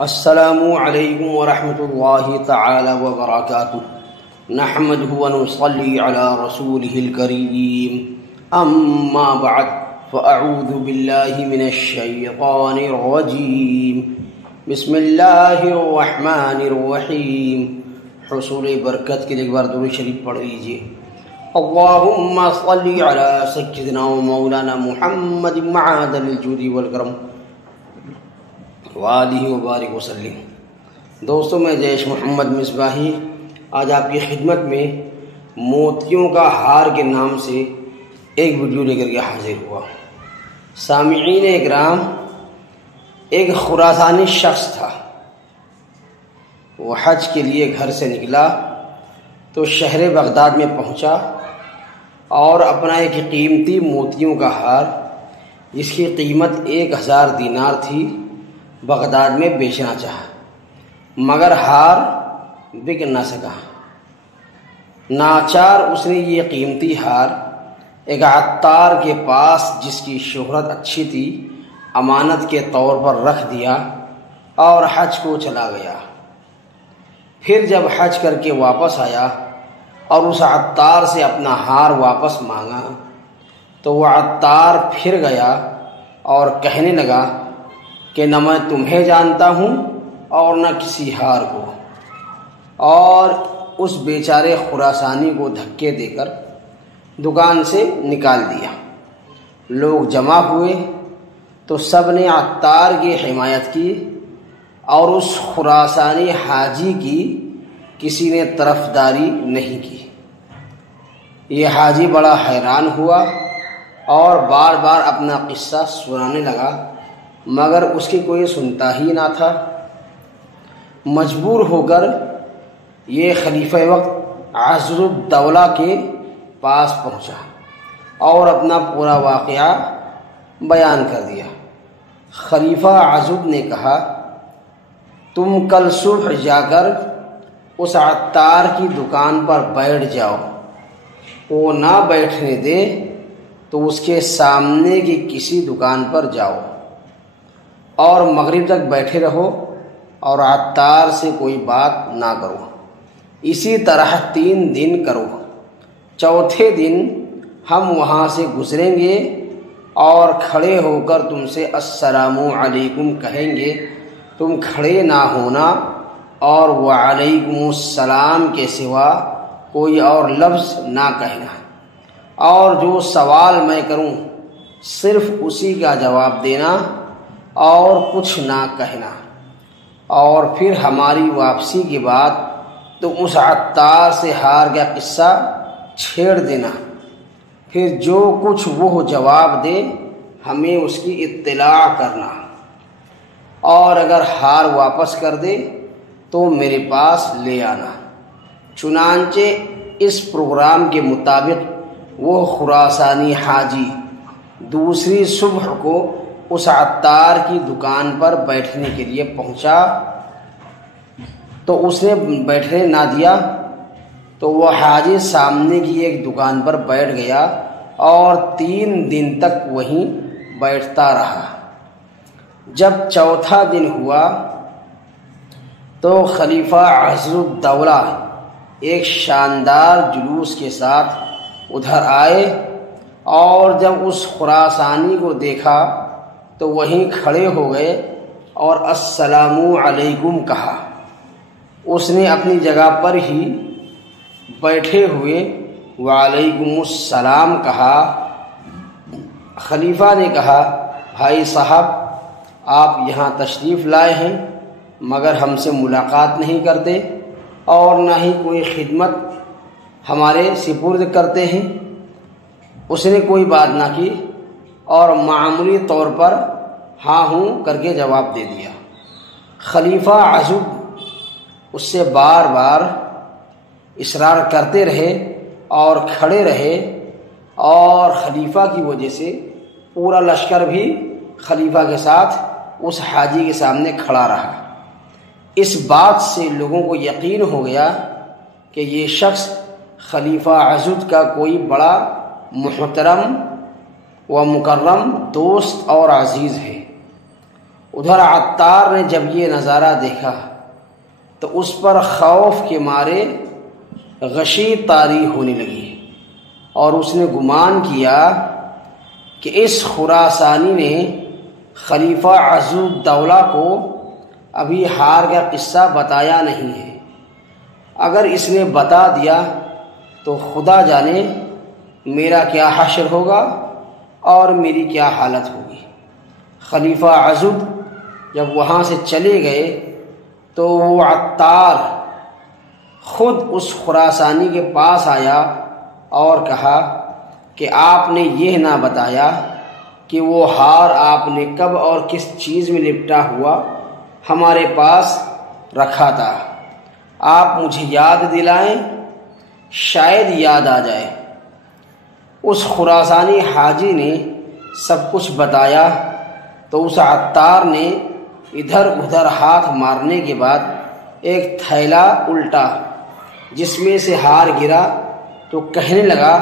السلام علیکم ورحمۃ اللہ تعالی وبرکاتہ نحمدہ ونصلی علی رسولہ الکریم اما بعد فاعوذ باللہ من الشیطان الرجیم بسم اللہ الرحمن الرحیم۔ حصول برکت کے لیے ایک بار درود شریف پڑھ لیجیے۔ اللہم صلی علی سیدنا و مولانا محمد معدن الجود والکرم وآلہ وبارک وسلم۔ دوستوں، میں جیش محمد مصباحی آج آپ کی خدمت میں موتیوں کا ہار کے نام سے ایک ویڈیو لے کر کے حاضر ہوا۔ سامعین اکرام، ایک خراسانی شخص تھا، وہ حج کے لیے گھر سے نکلا تو شہر بغداد میں پہنچا اور اپنا ایک قیمتی موتیوں کا ہار جس کی قیمت 1000 دینار تھی بغداد میں بیچنا چاہا، مگر ہار بک نہ سکا۔ ناچار اس نے یہ قیمتی ہار ایک عطار کے پاس، جس کی شہرت اچھی تھی، امانت کے طور پر رکھ دیا اور حج کو چلا گیا۔ پھر جب حج کر کے واپس آیا اور اس عطار سے اپنا ہار واپس مانگا تو وہ عطار پھر گیا اور کہنے لگا کہ نہ میں تمہیں جانتا ہوں اور نہ کسی ہار کو، اور اس بیچارے خراسانی کو دھکے دے کر دکان سے نکال دیا۔ لوگ جمع ہوئے تو سب نے عطار کی حمایت کی اور اس خراسانی حاجی کی کسی نے طرفداری نہیں کی۔ یہ حاجی بڑا حیران ہوا اور بار بار اپنا قصہ سنانے لگا، مگر اس کی کوئی سنتا ہی نہ تھا۔ مجبور ہو کر یہ خلیفہ وقت عضد الدولہ کے پاس پہنچا اور اپنا پورا واقعہ بیان کر دیا۔ خلیفہ عضد نے کہا، تم کل صبح جا کر اس عطار کی دکان پر بیٹھ جاؤ، وہ نہ بیٹھنے دے تو اس کے سامنے کی کسی دکان پر جاؤ اور مغرب تک بیٹھے رہو اور عطار سے کوئی بات نہ کرو۔ اسی طرح 3 دن کرو۔ چوتھے دن ہم وہاں سے گزریں گے اور کھڑے ہو کر تم سے السلام علیکم کہیں گے، تم کھڑے نہ ہونا اور وعلیکم السلام کے سوا کوئی اور لفظ نہ کہنا، اور جو سوال میں کروں صرف اسی کا جواب دینا اور کچھ نہ کہنا، اور پھر ہماری واپسی کے بعد تم اس عطار سے ہار کا قصہ چھیڑ دینا، پھر جو کچھ وہ جواب دے ہمیں اس کی اطلاع کرنا، اور اگر ہار واپس کر دے تو میرے پاس لے آنا۔ چنانچہ اس پروگرام کے مطابق وہ خراسانی حاجی دوسری صبح کو اس عطار کی دکان پر بیٹھنے کے لیے پہنچا تو اس نے بیٹھنے نہ دیا، تو وہ حاجی سامنے کی ایک دکان پر بیٹھ گیا اور 3 دن تک وہیں بیٹھتا رہا۔ جب چوتھا دن ہوا تو خلیفہ عضد الدولہ ایک شاندار جلوس کے ساتھ ادھر آئے، اور جب اس خراسانی کو دیکھا تو وہیں کھڑے ہو گئے اور السلام علیکم کہا۔ اس نے اپنی جگہ پر ہی بیٹھے ہوئے وعلیکم السلام کہا۔ خلیفہ نے کہا، بھائی صاحب، آپ یہاں تشریف لائے ہیں مگر ہم سے ملاقات نہیں کرتے اور نہ ہی کوئی خدمت ہمارے سپرد کرتے ہیں۔ اس نے کوئی بات نہ کی اور معمولی طور پر ہاں ہوں کر کے جواب دے دیا۔ خلیفہ عضد اس سے بار بار اصرار کرتے رہے اور کھڑے رہے، اور خلیفہ کی وجہ سے پورا لشکر بھی خلیفہ کے ساتھ اس حاجی کے سامنے کھڑا رہا۔ اس بات سے لوگوں کو یقین ہو گیا کہ یہ شخص خلیفہ عضد کا کوئی بڑا محترم و مکرم دوست اور عزیز ہے۔ ادھر عطار نے جب یہ نظارہ دیکھا تو اس پر خوف کے مارے غشی طاری ہونے لگی، اور اس نے گمان کیا کہ اس خراسانی نے خلیفہ عضو الدولہ کو ابھی ہار کا قصہ بتایا نہیں ہے، اگر اس نے بتا دیا تو خدا جانے میرا کیا حشر ہوگا اور میری کیا حالت ہوگی۔ خلیفہ عضد جب وہاں سے چلے گئے تو وہ عطار خود اس خراسانی کے پاس آیا اور کہا کہ آپ نے یہ نہ بتایا کہ وہ ہار آپ نے کب اور کس چیز میں لپٹا ہوا ہمارے پاس رکھا تھا، آپ مجھے یاد دلائیں، شاید یاد آ جائے۔ اس خراسانی حاجی نے سب کچھ بتایا تو اس عطار نے ادھر ادھر ہاتھ مارنے کے بعد ایک تھیلا الٹا جس میں سے ہار گرا تو کہنے لگا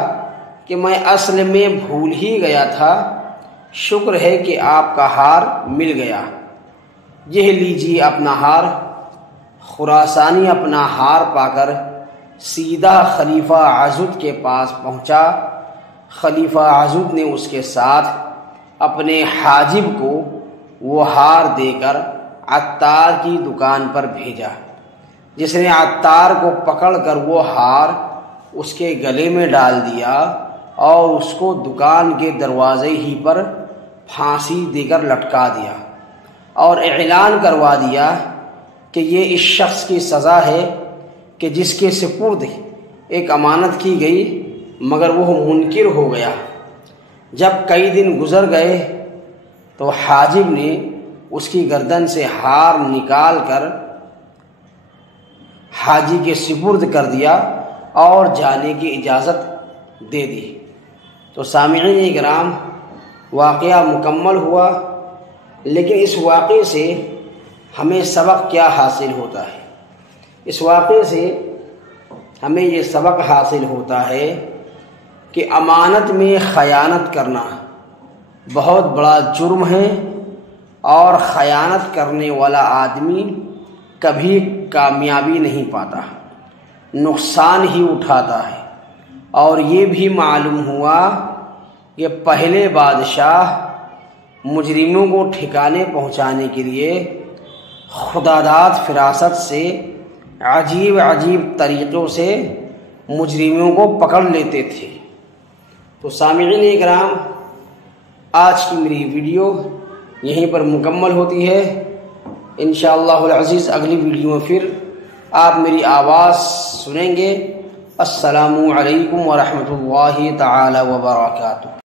کہ میں اصل میں بھول ہی گیا تھا، شکر ہے کہ آپ کا ہار مل گیا، یہ لیجیے اپنا ہار۔ خراسانی اپنا ہار پا کر سیدھا خلیفہ عضد کے پاس پہنچا۔ خلیفہ عضد نے اس کے ساتھ اپنے حاجب کو وہ ہار دے کر عطار کی دکان پر بھیجا، جس نے عطار کو پکڑ کر وہ ہار اس کے گلے میں ڈال دیا اور اس کو دکان کے دروازے ہی پر پھانسی دے کر لٹکا دیا، اور اعلان کروا دیا کہ یہ اس شخص کی سزا ہے کہ جس کے سپرد ایک امانت کی گئی مگر وہ منکر ہو گیا۔ جب کئی دن گزر گئے تو حاجب نے اس کی گردن سے ہار نکال کر حاجی کے سپرد کر دیا اور جانے کی اجازت دے دی۔ تو سامعین کرام، واقعہ مکمل ہوا، لیکن اس واقعے سے ہمیں سبق کیا حاصل ہوتا ہے؟ اس واقعے سے ہمیں یہ سبق حاصل ہوتا ہے کہ امانت میں خیانت کرنا بہت بڑا جرم ہے، اور خیانت کرنے والا آدمی کبھی کامیابی نہیں پاتا، نقصان ہی اٹھاتا ہے۔ اور یہ بھی معلوم ہوا کہ پہلے بادشاہ مجرموں کو ٹھکانے پہنچانے کے لیے خداداد فراست سے عجیب عجیب طریقوں سے مجرموں کو پکڑ لیتے تھے۔ تو سامعین اکرام، آج کی میری ویڈیو یہیں پر مکمل ہوتی ہے۔ انشاءاللہ العزیز اگلی ویڈیو میں پھر آپ میری آواز سنیں گے۔ السلام علیکم ورحمۃ اللہ تعالی وبرکاتہ۔